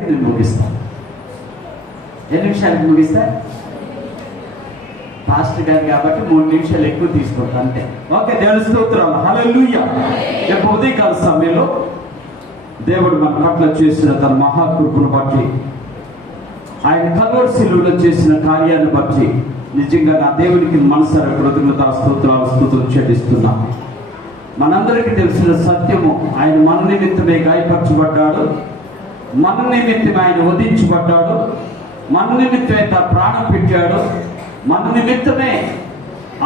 నేను ముగిస్తాను. ఎన్ని నిమిషాలకు ముగిస్తా? పాస్టర్ గారు కాబట్టి 3 నిమిషాలు ఎక్కువ తీసుకుంటా అంతే. ఓకే, దేవుని స్తోత్రాలు, హల్లెలూయా. రేపు ఉదయకాల సమయంలో దేవుడు మన పట్ల చేసిన తన మహాకృపను బట్టి, ఆయన కల్వరి శిలువలో చేసిన కార్యాన్ని బట్టి నిజంగా నా దేవునికి మనసారా కృతజ్ఞతా స్తుతులు చెల్లిస్తున్నా. మనందరికీ తెలిసిన సత్యము, ఆయన మన నిమిత్తమే గాయపరచబడ్డాడు, మన నిమిత్తం ఆయన వధించబడ్డాడు, మన నిమిత్తమే తన ప్రాణం పెట్టాడు, మన నిమిత్తమే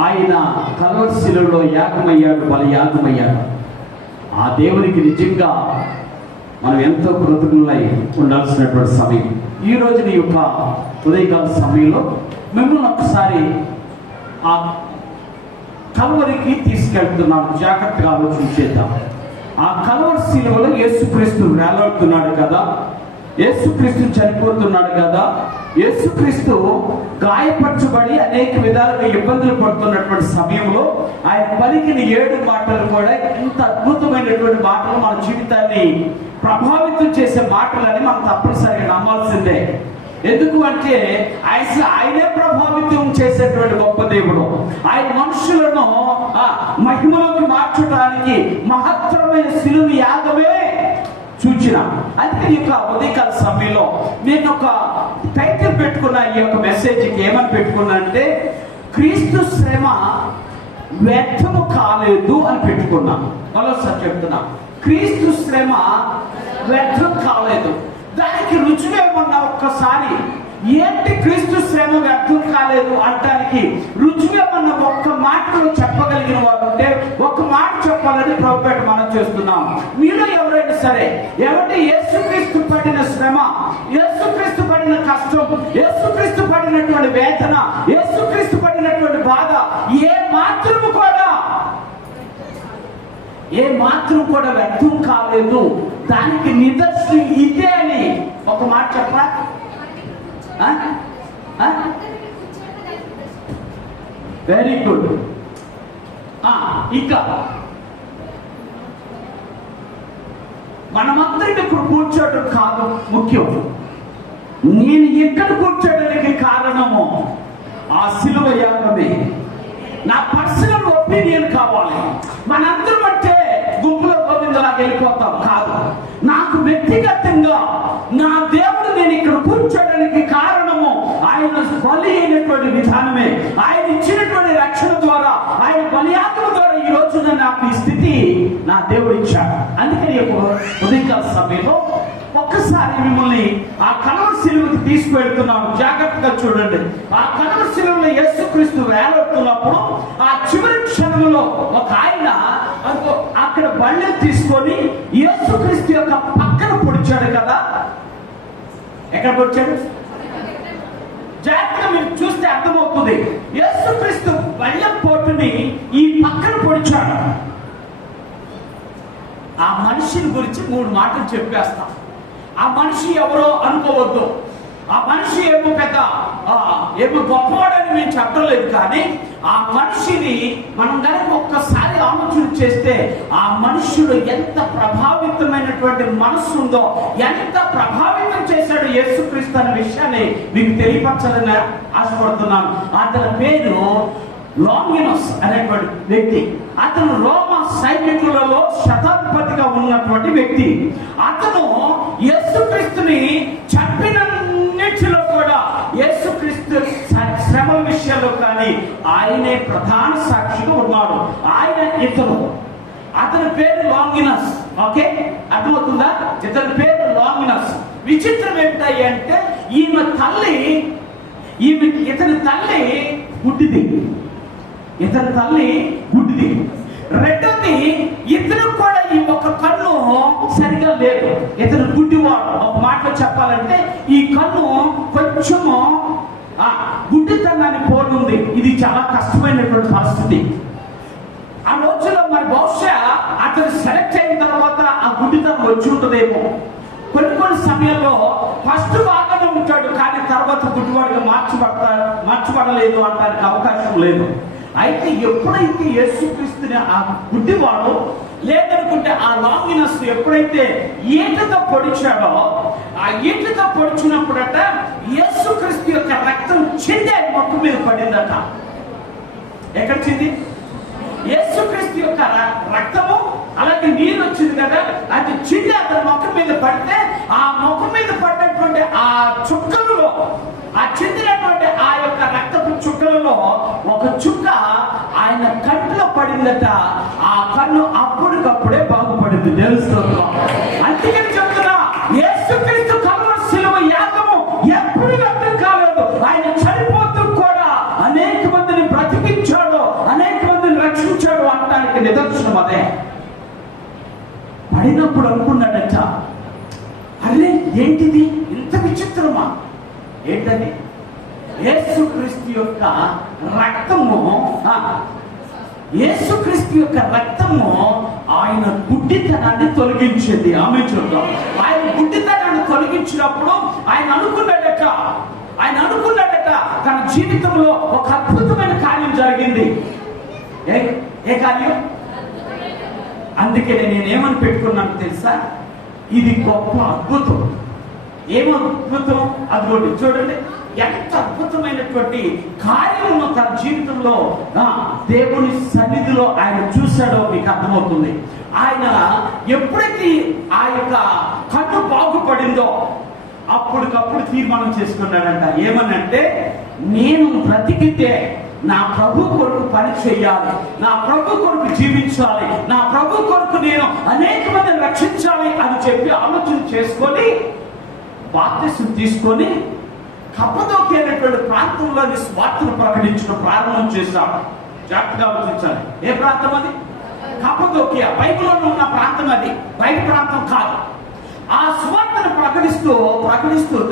ఆయన కల్వరి శిలువలో యాగమయ్యాడు, బలియాగమయ్యాడు. ఆ దేవునికి నిజంగా మనం ఎంతో కృతజ్ఞులై ఉండాల్సినటువంటి సమయం. ఈ రోజు నీ యొక్క ఉదయకాల సమయంలో మిమ్మల్ని ఒకసారి ఆ కల్వరికి తీసుకెళ్తున్నాడు. జాగ్రత్తగా ఆలోచన చేద్దాం. ఆ కల్వరి శిలువలో యేసుక్రీస్తు వేలాడుతున్నాడు కదా, యేసుక్రీస్తు చనిపోతున్నాడు కదా, యేసుక్రీస్తు గాయపరచబడి అనేక విధాలుగా ఇబ్బందులు పడుతున్నటువంటి సమయంలో ఆయన పలికిన 7 మాటలు కూడా ఎంత అద్భుతమైనటువంటి మాటలు, మన జీవితాన్ని ప్రభావితం చేసే మాటలని మనం తప్పనిసరిగా నమ్మాల్సిందే. ఎందుకు అంటే ఆయనే ప్రభావితం చేసేటువంటి గొప్ప దేవుడు. ఆయన మనుషులను మహిమలోకి మార్చడానికి మహత్తరమైన శిలువ యాగమే సూచన. అందుకే ఈ యొక్క ఉదయకాల సమయంలో నేను ఒక టైటిల్ పెట్టుకున్న, ఈ యొక్క మెసేజ్కి ఏమని పెట్టుకున్నా అంటే, క్రీస్తు శ్రమ వ్యర్థము కాలేదు అని పెట్టుకున్నాను. మరోసారి చెప్తున్నా, క్రీస్తు శ్రమ వ్యర్థం కాలేదు. దానికి రుజువేమన్నా ఒక్కసారి ఏంటి క్రీస్తు శ్రమ వ్యర్థం కాలేదు అంటానికి రుజువేమన్నా ఒక్క మాటలో చెప్పగలిగిన వారు ఉంటే ఒక మాట చెప్పాలని ప్రభుపేట మనం చేస్తున్నాం. మీలో ఎవరైనా సరే ఎవరి యేసుక్రీస్తు పడిన శ్రమ, యేసుక్రీస్తు పడిన కష్టం, యేసుక్రీస్తు పడినటువంటి వేదన, యేసుక్రీస్తు పడినటువంటి బాధ ఏ మాత్రం కూడా వ్యర్థం కాలేదు, దానికి నిదర్శనం ఇదే అని ఒక మాట చెప్పరా? Very good. ఇంకా మనమందరినీ ఇక్కడ కూర్చోవడం కాదు ముఖ్యం. నేను ఎక్కడ కూర్చోడానికి కారణము ఆ శిలువ యాగమే. నా పర్సనల్ ఒపీనియన్ కావాలి. మనందరం అంటే గుంపులో గోవిందలాగా వెళ్ళిపోతాం కాదు. నాకు వ్యక్తిగతంగా నా దేవుడు నేను ఇక్కడ కూర్చోడానికి కారణము ఆయన బలి అయినటువంటి విధానమే. ఆయన ఇచ్చినటువంటి రక్షణ ద్వారా, ఆయన బలియాగం ద్వారా ఈ రోజు నాకు ఈ స్థితి నా దేవుడు ఇచ్చాడు. అందుకని ఉదయకాల సమయంలో ఒక్కసారి మిమ్మల్ని ఆ కల్వరి శిలువకి తీసుకువెళ్తున్నాను. జాగ్రత్తగా చూడండి. ఆ కల్వరి శిలువలో యేసుక్రీస్తు వేలాడుతున్నప్పుడు ఆ చివరి క్షణంలో ఒక ఆయన అక్కడ బళ్ళె తీసుకొని యేసుక్రీస్తు యొక్క పక్కన పొడిచాడు కదా. ఎక్కడ పొడిచాడు? జాగ్రత్తగా మీరు చూస్తే అర్థమవుతుంది. యేసుక్రీస్తు బళ్ళె పోటుని ఈ పక్కన పొడిచాడు. ఆ మనిషిని గురించి 3 మాటలు చెప్పేస్తాం. ఆ మనిషి ఎవరో అనుకోవద్దు. ఆ మనిషి ఏమో గొప్పవాడని మేము చెప్పలేదు, కానీ ఆ మనిషిని మనం కనుక ఒక్కసారి ఆలోచన చేస్తే ఆ మనుషుడు ఎంత ప్రభావితమైనటువంటి మనస్సు ఉందో, ఎంత ప్రభావితం చేశాడు యేసుక్రీస్తు అనే విషయాన్ని మీకు తెలియపరచాలని ఆశపడుతున్నాను. అతని పేరు లాంగినస్ అనేటువంటి వ్యక్తి. అతను రోమా సైనికులలో శతాధిపతిగా ఉన్నటువంటి వ్యక్తి. అతను యేసుక్రీస్తుని చంపినన్నిటిలో కూడా యేసుక్రీస్తు శ్రమ విషయంలో కానీ ఆయనే ప్రధాన సాక్షిగా ఉన్నాడు. అతని పేరు లాంగినస్. ఓకే, అర్థమవుతుందా? ఇతని పేరు లాంగినస్. విచిత్రం ఏంటి అంటే ఇతని తల్లి గుడ్డిది. రెండోది, ఇతను కూడా ఈ ఒక కన్ను సరిగా లేదు. ఇతను గుడ్డివాడు. ఒక మాటలో చెప్పాలంటే ఈ కన్ను కొంచెము గుడ్డితనాన్ని పోతుంది. ఇది చాలా కష్టమైనటువంటి పరిస్థితి. ఆ రోజుల్లో మరి బహుశా అతను సెలెక్ట్ అయిన తర్వాత ఆ గుడ్డితనం వచ్చి ఉంటుందేమో. కొన్ని సమయంలో ఫస్ట్ బాగానే ఉంటాడు, కానీ తర్వాత గుడ్డివాడిగా మార్చబడలేదు అనడానికి అవకాశం లేదు. అయితే ఎప్పుడైతే యేసుక్రీస్తుని ఆ గుడ్డివాడు లేదనుకుంటే ఆ లాంగినస్ ఎప్పుడైతే ఈటతో పొడిచాడో, ఆ ఈటతో పొడిచినప్పుడట యేసుక్రీస్తు యొక్క రక్తం చింది ఆయన ముఖం మీద పడిందట. ఎక్కడ చింది? యేసుక్రీస్తు యొక్క రక్తము అలాగే నీరు వచ్చింది కదా, అది చింది అతని ముఖం మీద పడితే ఆ ముఖం మీద పడినటువంటి ఆ చుక్కలలో, ఆ చిందినటువంటి ఆ యొక్క రక్తపు చుక్కలలో ఒక చుక్క ఆయన కంట్లో పడిందట. ఆ కన్ను అప్పటికప్పుడే బాగుపడింది. తెలుస్తుంది. అందుకని చెప్తున్నా, యేసుక్రీస్తు కల్వరి శిలువ యాగము ఎప్పుడు వ్యర్థం కాలేదు. ఆయన చనిపోతూ కూడా అనేక మందిని బ్రతికించాడు, అనేక మందిని రక్షించాడు అనడానికి నిదర్శనం అదే. పడినప్పుడు అనుకున్నాడట, అరే ఏంటిది ఇంత విచిత్రమా? ఏంటది? యేసుక్రీస్తు యొక్క రక్తము, యేసుక్రీస్తు యొక్క రక్తము ఆయన గుడ్డితనాన్ని తొలగించింది. ఆమె చూద్దాం. ఆయన గుడ్డితనాన్ని తొలగించినప్పుడు ఆయన అనుకున్నాడట తన జీవితంలో ఒక అద్భుతమైన కార్యం జరిగింది. ఏ కార్యం? అందుకే నేనేమని పెట్టుకున్నాను తెలుసా? ఇది గొప్ప అద్భుతం. ఏమద్భుతం? అదిగోండి చూడండి, ఎంత అద్భుతమైనటువంటి కార్యము తన జీవితంలో దేవుని సన్నిధిలో ఆయన చూశాడో మీకు అర్థమవుతుంది. ఆయన ఎప్పుడైతే ఆ యొక్క కన్ను బాగుపడిందో అప్పటికప్పుడు తీర్మానం చేసుకున్నాడంట. ఏమనంటే, నేను బ్రతికితే నా ప్రభు కొరకు పని చేయాలి, నా ప్రభు కొరకు జీవించాలి, నా ప్రభు కొరకు నేను అనేక మందిని రక్షించాలి అని చెప్పి ఆలోచన చేసుకొని బాప్తిసం తీసుకొని కప్పదోకి అనేటువంటి ప్రాంతంలోని స్వార్థను ప్రకటించడం ప్రారంభం చేశాడు. జాగ్రత్తగా ఆలోచించాలి. ఏ ప్రాంతం అది? కప్పదోకియా. బైబిల్లో ఉన్న ప్రాంతం అది, బయట ప్రాంతం కాదు. ఆ స్వార్థను ప్రకటిస్తూ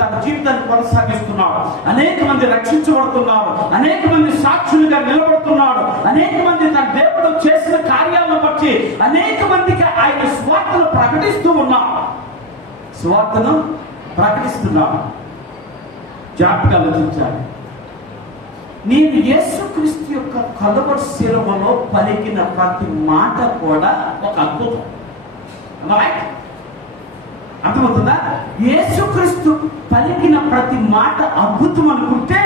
తన జీవితాన్ని కొనసాగిస్తున్నాడు. అనేక మంది రక్షించబడుతున్నారు, అనేక మంది సాక్షులుగా నిలబడుతున్నాడు, అనేక మంది తన దేవుడు చేసిన కార్యాలను బట్టి అనేక మందికి ఆయన స్వార్థను ప్రకటిస్తూ ఉన్నాడు. స్వార్థను ప్రకటిస్తున్నాడు. జాగ్రత్తగా ఆలోచించాలి. నేను యేసుక్రీస్తు యొక్క కల్వరి శిలువలో పలికిన ప్రతి మాట కూడా ఒక అద్భుతం. అర్థమవుతుందా? యేసుక్రీస్తు పలికిన ప్రతి మాట అద్భుతం అనుకుంటే,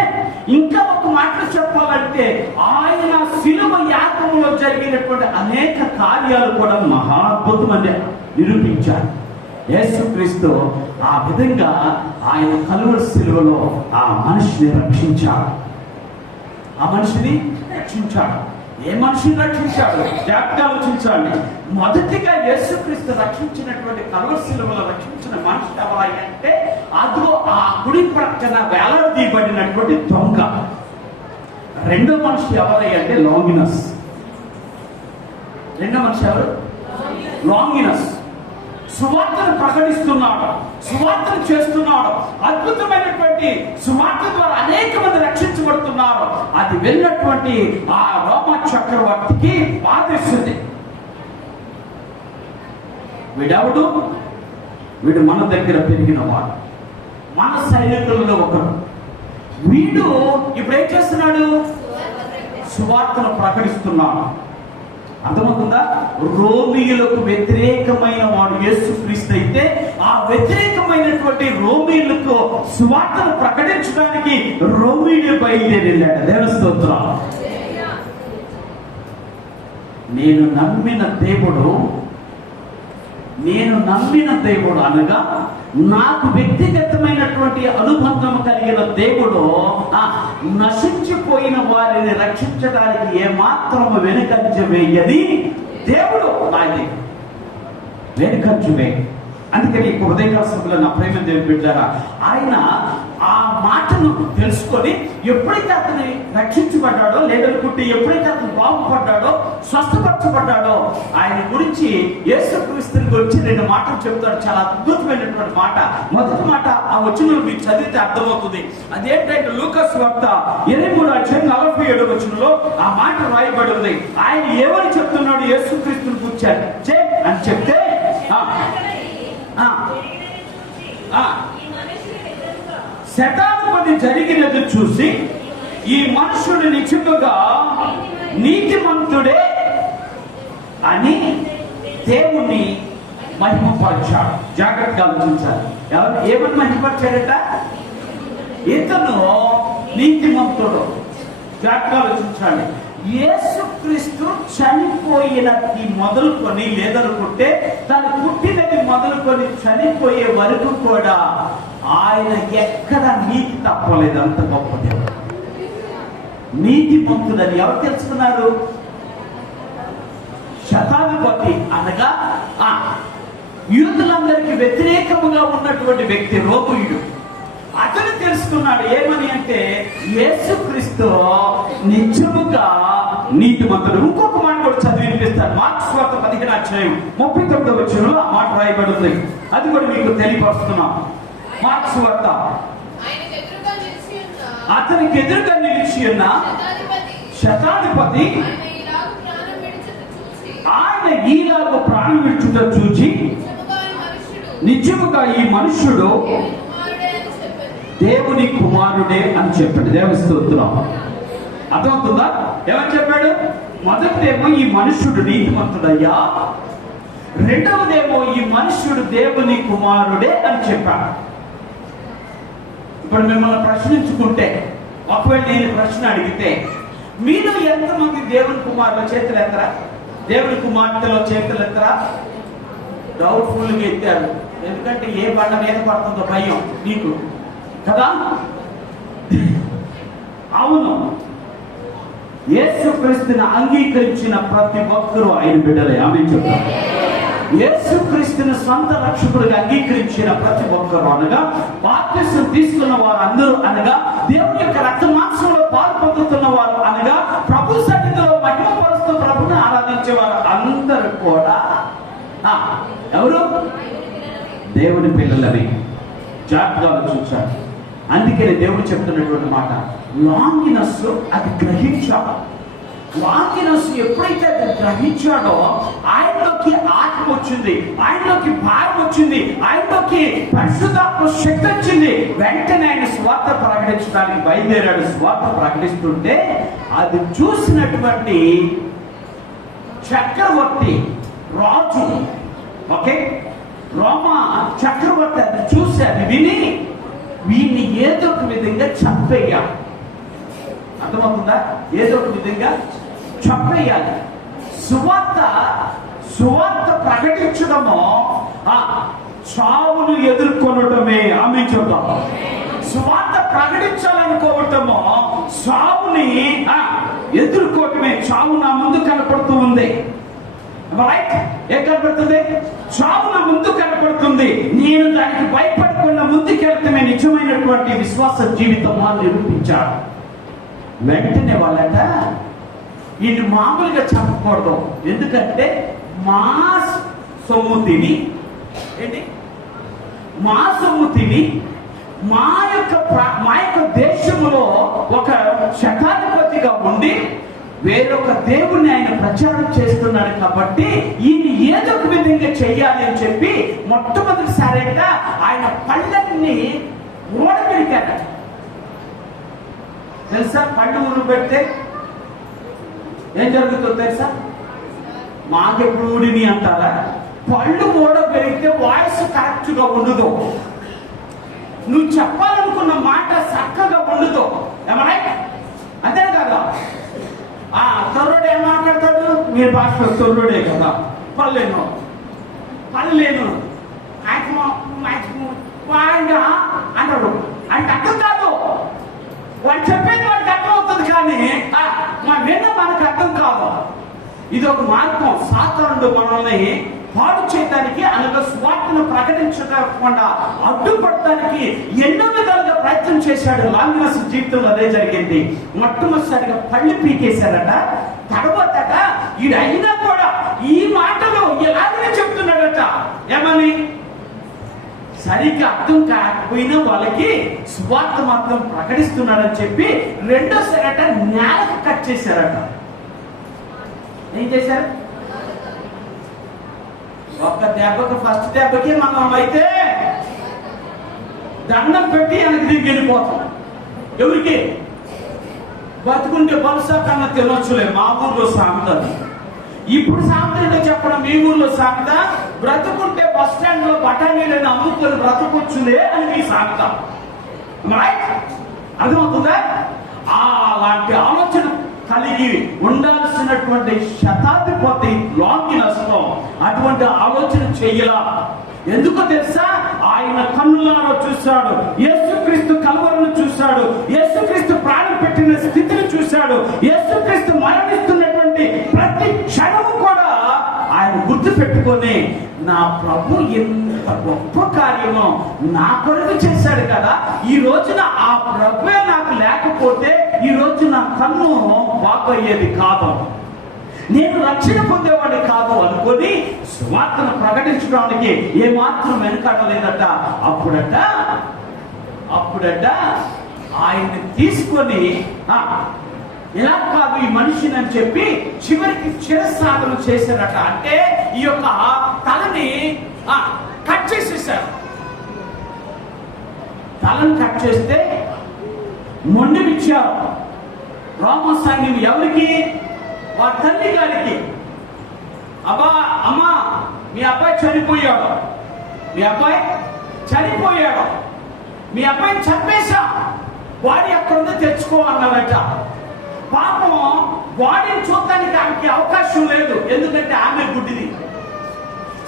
ఇంకా ఒక మాటలు చెప్పాలంటే ఆయన శిలువ యాగంలో జరిగినటువంటి అనేక కార్యాలు కూడా మహా అద్భుతం అని నిరూపించారు. యేసుక్రీస్తు ఆ విధంగా ఆయన కల్వరి శిలువలో ఆ మనిషిని రక్షించాడు. ఏ మనిషిని రక్షించాడు? జాగ్రత్తగా ఆలోచించాలి. మొదటిగా యేసుక్రీస్తు రక్షించినటువంటి కల్వరి శిలువలో రక్షించిన మనిషి ఎవరంటే, అదిగో ఆ కుడి ప్రక్కన వేలాడదీయబడినటువంటి దొంగ. రెండో మనిషి ఎవరంటే లాంగినస్. రెండో మనిషి ఎవరు? లాంగినస్. సువార్తను ప్రకటిస్తున్నాడు, సువార్తను చేస్తున్నాడు. అద్భుతమైనటువంటి సువార్త ద్వారా అనేక మంది రక్షించబడుతున్నారు. అది వెళ్ళినటువంటి ఆ రోమా చక్రవర్తికి బాధేస్తుంది. వీడెవడు? వీడు మన దగ్గర పెరిగిన వాడు, మన సైనికులలో ఒకరు. వీడు ఇప్పుడు ఏం చేస్తున్నాడు? సువార్తను ప్రకటిస్తున్నాడు. అర్థమవుతుందా? రోమీయులకు వ్యతిరేకమైన వాడు యేసుక్రీస్తు అయితే, ఆ వ్యతిరేకమైనటువంటి రోమీయులకు సువార్తను ప్రకటించడానికి రోమీయుడు బయలుదేరి వెళ్ళాడు. దేవుని స్తోత్రం. నేను నమ్మిన దేవుడు అనగా నాకు వ్యక్తిగతమైనటువంటి అనుబంధం కలిగిన దేవుడు నశించిపోయిన వారిని రక్షించడానికి ఏమాత్రం వెనుకంజ వేయని దేవుడు. నాది వెనుకంజ వేయ. అందుకని ఉదయకాల సభలో నా ప్రేమ దేవుని బిడ్డలారా, ఆయన ఆ మాటను తెలుసుకొని ఎప్పుడైతే అతని రక్షించబడ్డాడో, లేదనుకుంటే ఎప్పుడైతే అతను బాగుపడ్డాడో, స్వస్థపరచబడ్డాడో, ఆయన గురించి యేసుక్రీస్తుని గురించి రెండు మాటలు చెప్తాడు. చాలా అద్భుతమైనటువంటి మాట. మొదటి మాట ఆ వచనంలో మీకు చదివితే అర్థమవుతుంది. అదేంటంటే లూకా సువార్త 23:47 ఆ మాట రాయబడి ఉంది. ఆయన ఏమని చెప్తున్నాడు? యేసుక్రీస్తుని కూర్చాడు అని చెప్తే, శతాధిపతి జరిగినది చూసి, ఈ మనుషుడు నిజముగా నీతిమంతుడే అని దేవుణ్ణి మహిమపరిచాడు. జాగ్రత్తగా ఆలోచించాలి. ఏమని మహిమపరిచాడట? ఇతను నీతిమంతుడు. జాగ్రత్తగా ఆలోచించాలి. యేసుక్రీస్తు చనిపోయినది మొదలుకొని, లేదనుకుంటే తను పుట్టినది మొదలుకొని చనిపోయే వరకు కూడా ఆయన ఎక్కడ నీతి తప్పలేదు. అంత గొప్ప దేవుడు, నీతిమంతుడని ఎవరు తెలుసుకున్నారు? శతాధిపతి అనగా యూదులందరికీ వ్యతిరేకముగా ఉన్నటువంటి వ్యక్తి రోమీయుడు. అతను తెలుసుకున్నాడు ఏమని అంటే యేసుక్రీస్తు నిజముగా నీతిమంతుడు. ఇంకొక మాట కూడా చదివి వినిపిస్తాను. మార్కు సువార్త 15:39 ఆ మాట రాయబడి ఉంది. అది కూడా మీకు తెలియపరుస్తున్నాం. మార్కు సువార్త. అతనికి ఎదురుగా నిలిచి ఉన్న శతాధిపతి ఆయన ఈలాగ ప్రాణం విడుచుట చూచి నిజముగా ఈ మనుష్యుడు దేవుని కుమారుడే అని చెప్పాడు. దేవుని స్తోత్రం. అర్థమవుతుందా? ఏమని చెప్పాడు? మొదటిదేమో ఈ మనుష్యుడు నీతిమంతుడయ్యా, రెండవదేమో ఈ మనుష్యుడు దేవుని కుమారుడే అని చెప్పాడు. ఇప్పుడు మిమ్మల్ని ప్రశ్నించుకుంటే, ఒకవేళ నేను ప్రశ్న అడిగితే మీరు ఎంతమంది దేవుని కుమారుల చేతులు ఎత్తరా, దేవుని కుమార్తెలో చేతులు ఎత్తరా? డౌట్ఫుల్గా ఎత్తారు. ఎందుకంటే ఏ బండ మీద పడుతుందో భయం నీకు కదా. అవును, యేసుక్రీస్తుని అంగీకరించిన ప్రతి ఒక్కరూ ఆయన బిడ్డలే. ఆమె చెప్తారు. యేసుక్రీస్తుని సొంత రక్షకుడిగా అంగీకరించిన ప్రతి ఒక్కరు అనగా బాప్తిసం తీసుకున్న వారు అందరూ అనగా దేవుని యొక్క రక్త మాంసంలో పాలు పొందుతున్న వారు అనగా ప్రభు సన్నిధిలో మహిమపరుస్తూ ప్రభుని ఆరాధించే వారు అందరూ కూడా ఎవరు? దేవుని పిల్లలని. జాగ్రత్తగా ఆలోచించాలి. అందుకే దేవుడు చెప్తున్నటువంటి మాట లాంగినెస్ అది గ్రహించాడు. లాంగినెస్ ఎప్పుడైతే అది గ్రహించాడో ఆయనలోకి ఆత్మ వచ్చింది, ఆయనలోకి భారం వచ్చింది, ఆయనలోకి పరిశుద్ధాత్మ శక్తి వచ్చింది. వెంటనే ఆయన స్వార్థ ప్రకటించడానికి బయలుదేరాడు. స్వార్థ ప్రకటిస్తుంటే అది చూసినటువంటి చక్రవర్తి రాజు, ఓకే, రోమా చక్రవర్తి అది చూసి అది విని వీడిని ఏదో ఒక విధంగా చంపేయాలి. అర్థమవుతుందా? ఏదో ఒక విధంగా చంపేయాలి. సువార్త ప్రకటించడము చావును ఎదుర్కొనటమే. ఆమె చెప్తాం. సువార్త ప్రకటించాలనుకోవటము చావుని ఎదుర్కోవటమే. చావు నా ముందు కనపడుతూ ఉంది. రైట్? ఏం కనపడుతుంది? చావు నా ముందు కనపడుతుంది. నేను దానికి భయపడకుండా ముందుకెళ్తమే నిజమైనటువంటి విశ్వాస జీవితం అని నిరూపించాడు. వెంటనే వాళ్ళట ఇది మామూలుగా చంపకూడదు, ఎందుకంటే మా సొమ్ము తిని మా యొక్క దేశంలో ఒక శతాధిపతిగా ఉండి వేరొక దేవుణ్ణి ఆయన ప్రచారం చేస్తున్నాడు కాబట్టి ఈయన ఏదో ఒక విధంగా చెయ్యాలి అని చెప్పి మొట్టమొదటిసారిగా ఆయన పళ్ళని ఓడబెట్టాడు. తెలుసా? పళ్ళు ఊరు పెడితే ఏం జరుగుతుందో తెలుసా? మాకెప్పుడు ఊడిని అంటారా? పళ్ళు ఓడబెడితే వాయిస్ కరెక్ట్ గా ఉండదు, నువ్వు చెప్పాలనుకున్న మాట చక్కగా ఉండదు. అంతే కదా? తొర్రుడు ఏం మాట్లాడతాడు? మీ భాషలో తొర్రుడే కదా. పల్లెను అంటాడు. అంటే అర్థం కాదు, వాడు చెప్పేది వాడికి అర్థం అవుతుంది, కానీ మనకు అర్థం కాదు. ఇది ఒక మార్గం. సాతానుడు మనల్ని పాడు చేయడానికి అనగా స్వార్థను ప్రకటించకుండా అడ్డుపడటానికి ఎన్నో విధాలుగా ప్రయత్నం చేశాడు. లాంగినస్ జీవితంలో అదే జరిగింది. మొట్టమొదటిసారిగా పళ్ళు పీకేశారట. తర్వాత ఈడు అయినా కూడా ఈ మాటలు ఎలాగనే చెప్తున్నాడట. ఏమని? సరిగ్గా అర్థం కాకపోయినా వాళ్ళకి స్వార్థ మాత్రం ప్రకటిస్తున్నాడని చెప్పి రెండోసారట నేలకు కట్ చేశారట. ఏం చేశారు? ఒక్క దెబ్బకి, ఫస్ట్ దెబ్బకి మనం అయితే దండం పెట్టి వెనక్కి దిగి వెళ్ళిపోతాం. ఎవరికి? బతుకుంటే బలుసా కన్నా తినొచ్చులే, మా ఊర్లో సాగుతుంది. ఇప్పుడు సాయంత్రం చెప్పడం మీ ఊర్లో సాగుతా, బ్రతుకుంటే బస్ స్టాండ్ లో బఠానీలను అమ్ముకొని బ్రతకొచ్చులే అని మీ సాగుతా. రైట్? అర్థమవుతుందా? అలాంటి ఆలోచన కలిగి ఉండాల్సినటువంటి శతాధిపతి లాంగినస్లో అటువంటి ఆలోచన చెయ్యలా. ఎందుకో తెలుసా? ఆయన కన్నులారా చూశాడు, యేసుక్రీస్తు కల్వరిని చూశాడు, యేసుక్రీస్తు ప్రాణం పెట్టిన స్థితిని చూశాడు, యేసుక్రీస్తు మరణిస్తున్నటువంటి ప్రతి క్షణము కూడా ఆయన గుర్తు పెట్టుకొని, నా ప్రభు ఎంత గొప్ప కార్యమో నా కొరకు చేశాడు కదా, ఈ రోజున ఆ ప్రభువే నాకు లేకపోతే ఈ రోజు నా కన్ను బాగయ్యేది కాదు, నేను రక్షణ పొందేవాడిని కాదు అనుకొని సువార్తను ప్రకటించడానికి ఏమాత్రం వెనుకాడలేదట. అప్పుడట ఆయన్ని తీసుకొని ఇలా కాదు ఈ మనిషిని అని చెప్పి చివరికి శిరస్సాధన చేశారట. అంటే ఈ యొక్క తలని కట్ చేసేసారు. తలను కట్ చేస్తే మొండిమిచ్చారు రామస్వామిని. ఎవరికి? వారి తల్లి గారికి. అమ్మా మీ అబ్బాయి చనిపోయాడు, మీ అబ్బాయి చంపేశా, బాడీ ఎక్కడుందో తెచ్చుకో అన్నారట. పాపం బాడీని చూడటానికి ఆమెకి అవకాశం లేదు, ఎందుకంటే ఆమె గుడ్డిది.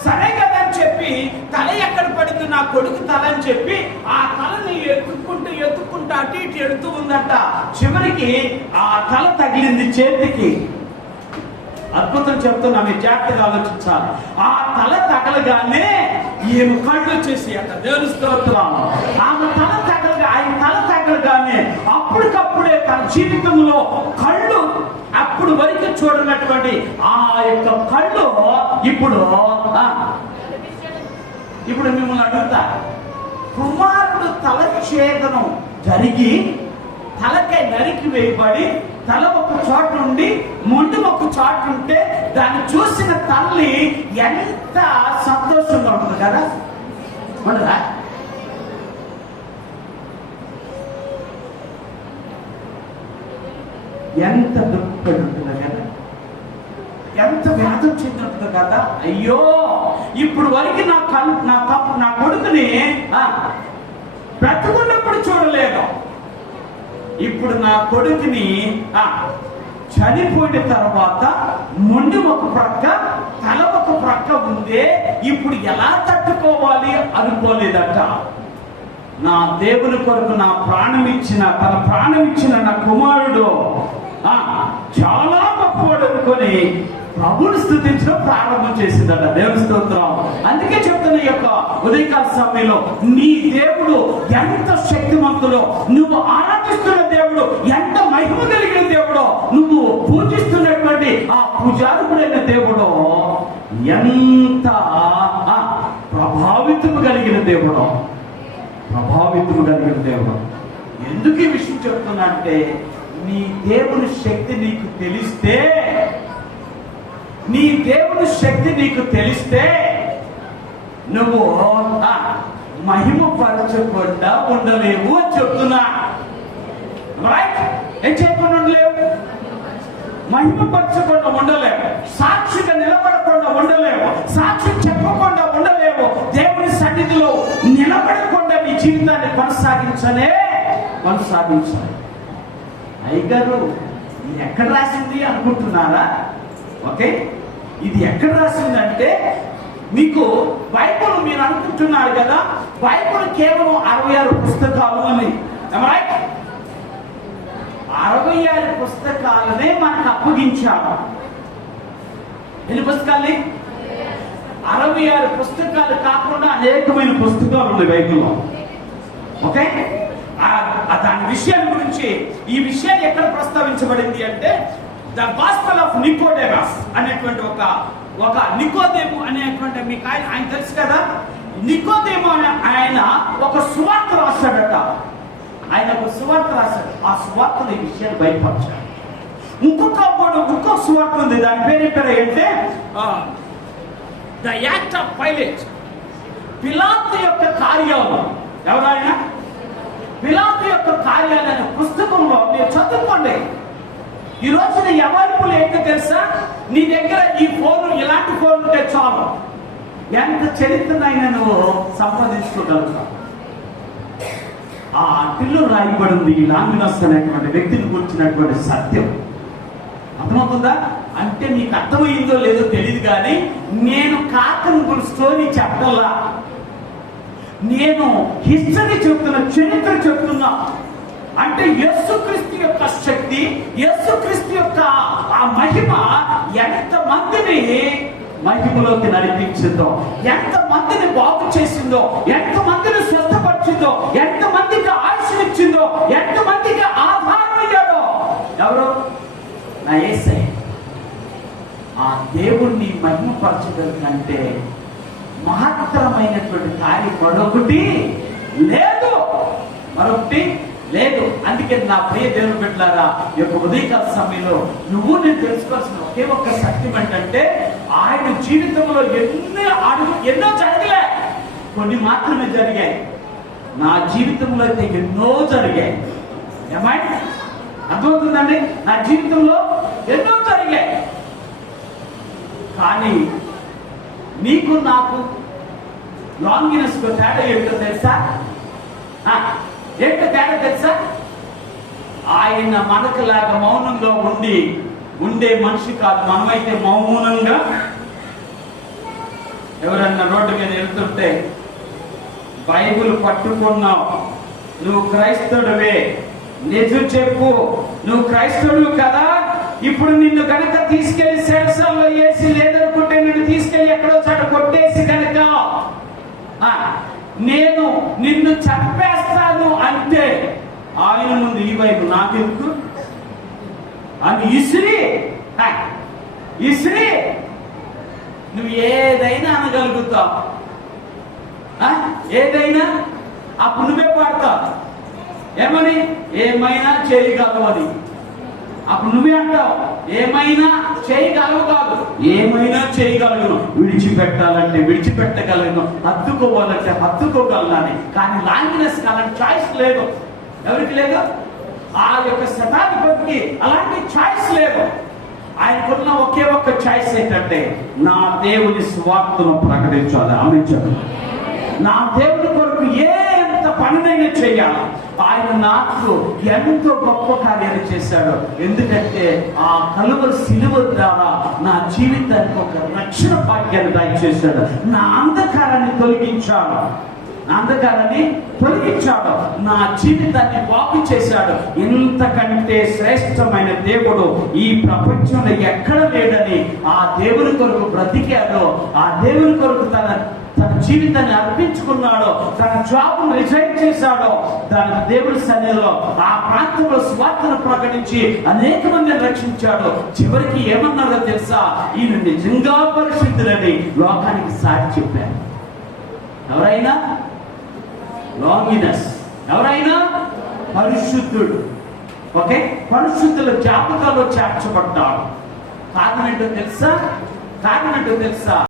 సరే కదా అని చెప్పి తల ఎక్కడ పడింది నా కొడుకు తల అని చెప్పి ఆ తలని ఎత్తుకుంటూ అటు ఇటు ఎడుతూ ఉందట. చివరికి ఆ తల తగిలింది చేతికి. అద్భుతం చెప్తున్నా, మీరు జాగ్రత్తగా ఆలోచించాలి. ఆ తల తగలగానే ఈమె కళ్ళు వచ్చేసి అట. దేవుని స్తోత్రం. ఆమె ఆయన తల తగలగానే అప్పటికప్పుడే తన జీవితంలో కళ్ళు అప్పుడు వరకు చూడనటువంటి ఆ యొక్క కళ్ళు ఇప్పుడు మిమ్మల్ని అడుగుతా, కుమారుడు తల ఛేదనం జరిగి తలకై నరికి వేయబడి తల ఒక చోట ఉండి మొండి ఒక చోట ఉంటే దాన్ని చూసిన తల్లి ఎంత సంతోషంగా ఉంటుంది కదా, ఉండదా? ఎంత దుఃఖపడి ఉంటుందో కదా, ఎంత వ్యాధం చెంది ఉంటుందో కదా. అయ్యో ఇప్పుడు వరకు నా కొడుకుని బ్రతుకున్నప్పుడు చూడలేదు, ఇప్పుడు నా కొడుకుని చనిపోయిన తర్వాత మొండి ఒక ప్రక్క తల ఒక ప్రక్క ఉందే ఇప్పుడు ఎలా తట్టుకోవాలి అనుకోలేదట. నా దేవుని కొరకు తన ప్రాణం ఇచ్చిన నా కుమారుడు చాలా గొప్పవాడు అనుకొని ప్రభుని స్తుతించడం ప్రారంభం చేసిందట. దేవుని స్తోత్రం. అందుకే చెప్తున్న ఈ యొక్క ఉదయకాల సమయంలో నీ దేవుడు ఎంత శక్తివంతుడో, నువ్వు ఆరాధిస్తున్న దేవుడు ఎంత మహిమ కలిగిన దేవుడో, నువ్వు పూజిస్తున్నటువంటి ఆ పూజారుడైన దేవుడో ఎంత ప్రభావితం కలిగిన దేవుడో. ఎందుకు ఈ విషయం చెప్తున్నా అంటే, నీ దేవుని శక్తి నీకు తెలిస్తే నువ్వు మహిమపరచకుండా ఉండలేవు అని చెప్తున్నా. రైట్? ఏం చేయకుండా ఉండలేవు? మహిమపరచకుండా ఉండలేవు, సాక్షిగా నిలబడకుండా ఉండలేవు, సాక్షి చెప్పకుండా ఉండలేవు, దేవుని సన్నిధిలో నిలబడకుండా నీ జీవితాన్ని కొనసాగించాలి. అయ్యగారు ఇది ఎక్కడ రాసింది అనుకుంటున్నారా? ఓకే, ఇది ఎక్కడ రాసిందంటే, మీకు బైబిల్ మీరు అనుకుంటున్నారు కదా, బైబిల్ కేవలం 66 పుస్తకాలు అని. 66 పుస్తకాలనే మనకు అప్పగించాము. ఎన్ని పుస్తకాలు? 66 పుస్తకాలు కాకుండా అనేకమైన పుస్తకాలు ఉన్నాయి బైబిల్లో. ఓకే, దాని విషయం గురించి ఈ విషయాన్ని ఎక్కడ ప్రస్తావించబడింది అంటే, ద గాస్పెల్ ఆఫ్ నికోడెమస్ అనేటువంటి ఒక నికోదేము అనేటువంటి మీకు ఆయన తెలుసు కదా. నికోదేము అనే ఆయన ఒక సువార్త రాశాడట. ఆ సువార్తలో ఈ విషయాన్ని బయటపరిచాడు. ఇంకొక సువార్త ఉంది, దాని పేరు అంటే ద యాక్ట్ ఆఫ్ పైలేట్. పిలాతు యొక్క కార్యాలు. ఎవరైనా పిలాతు యొక్క కార్యాలు అనే పుస్తకంలో మీరు చదువుకోండి. ఈ రోజున ఎవరిపులు ఏంటో తెలుసా? నీ దగ్గర ఈ ఫోన్, ఇలాంటి ఫోన్ ఉంటే చాలు ఎంత చరిత్రనైనా నువ్వు సంపాదించుకోగలుగుతావు. ఆ అట్టిలో రాయబడింది ఈ లాంగినస్ అనేటువంటి వ్యక్తిని గురించినటువంటి సత్యం. అర్థమవుతుందా? అంటే మీకు అర్థమైందో లేదో తెలియదు, కానీ నేను కాకను స్టోరీ చెప్పాలా, నేను హిస్టరీ చెప్తున్నా, చరిత్ర చెప్తున్నా. అంటే యేసుక్రీస్తు యొక్క శక్తి, యేసుక్రీస్తు యొక్క ఆ మహిమ ఎంత మందిని మహిమలోకి నడిపించిందో, ఎంత మందిని బాగు చేసిందో, ఎంత మందిని స్వస్థపరిచిందో, ఎంత మందికి ఆయుష్నిచ్చిందో, ఎంత మందికి ఆధారమయ్యాడో. ఎవరు? నా యేసయ్య. ఆ దేవుణ్ణి మహిమపరచడం కంటే మహత్తరమైనటువంటి కార్యం మరొకటి లేదు, మరొకటి లేదు. అందుకే నా ప్రియ దేవుని బిడ్డలారా, ఈ యొక్క ఉదయకాల సమయంలో నువ్వు నేను తెలుసుకోవాల్సిన ఒకే ఒక్క సత్యం ఏంటంటే, ఆయన జీవితంలో ఎన్నో జరగలే, కొన్ని మాత్రమే జరిగాయి. నా జీవితంలో అయితే ఎన్నో జరిగాయి. ఏమైనా అర్థమవుతుందండి? నా జీవితంలో ఎన్నో జరిగాయి. కానీ నీకు నాకు లాంగినెస్ తేడా ఏంటో తెలుసా? ఏంటో తేడా తెలుసా? ఆయన మనకులాగా మౌనంగా ఉండే మనిషి కాదు. మనమైతే మౌనంగా, ఎవరన్నా రోడ్డు మీద వెళ్తుంటే బైబిల్ పట్టుకున్నావు, నువ్వు క్రైస్తవుడివే, నిజం చెప్పు, నువ్వు క్రైస్తవుడు కదా, ఇప్పుడు నిన్ను కనుక తీసుకెళ్లి సెల్సల్లో వేసి, లేదనుకుంటే నిన్ను తీసుకెళ్లి ఎక్కడో చోట కొట్టేసి కనుక నేను నిన్ను చంపేస్తాను అంటే, ఆయన ముందు ఈ వైపు నాకెందుకు అని ఇసిరి నువ్వు ఏదైనా అనగలుగుతావు, ఏదైనా. అప్పుడు నువ్వే పాడతావు ఏమని? ఏమైనా చేయగలవు అని. అప్పుడు నువ్వే అంటావు ఏమైనా చేయగలవు కాదు, ఏమైనా చేయగలను. విడిచిపెట్టాలంటే విడిచిపెట్టగలను, హత్తుకోవాలంటే హత్తుకోగలని. కానీ లాంగ్నెస్ అలాంటి చాయిస్ లేదు. ఎవరికి లేదు? ఆ యొక్క శతాధిపతికి అలాంటి చాయిస్ లేదు. ఆయనకున్న ఒకే ఒక్క చాయిస్ ఏంటంటే, నా దేవుని స్వార్థను ప్రకటించాలి. ఆమె చెప్పండి. నా దేవుని కొరకు ఎంత పనినైనా చేయాలి. ఆయన నాకు ఎంతో గొప్ప కార్యాలు చేశాడు. ఎందుకంటే ఆ కలువరి సిలువ ద్వారా నా జీవితానికి ఒక రక్షణ భాగ్యాన్ని దయచేశాడు. నా అంధకారాన్ని తొలగించాడు, నా జీవితాన్ని బాగు చేశాడు. ఇంతకంటే శ్రేష్టమైన దేవుడు ఈ ప్రపంచంలో ఎక్కడ లేడని ఆ దేవుని కొరకు బ్రతికాడో, ఆ దేవుని కొరకు తన జీవితాన్ని అర్పించుకున్నాడో, తన జాబ్ను రిజైన్ చేశాడో, తన దేవుని సన్నిధిలో ఆ ప్రాంతంలో స్వార్థను ప్రకటించి అనేక మందిని రక్షించాడు. చివరికి ఏమన్నాడో తెలుసా? ఈయన నిజంగా పరిశుద్ధులని లోకానికి సాటి చెప్పారు. ఎవరైనా లాంగినెస్, ఎవరైనా పరిశుద్ధుడు, ఓకే, పరిశుద్ధుల జాబితాలో చేర్చబడ్డాడు. కారణం ఏంటో తెలుసా?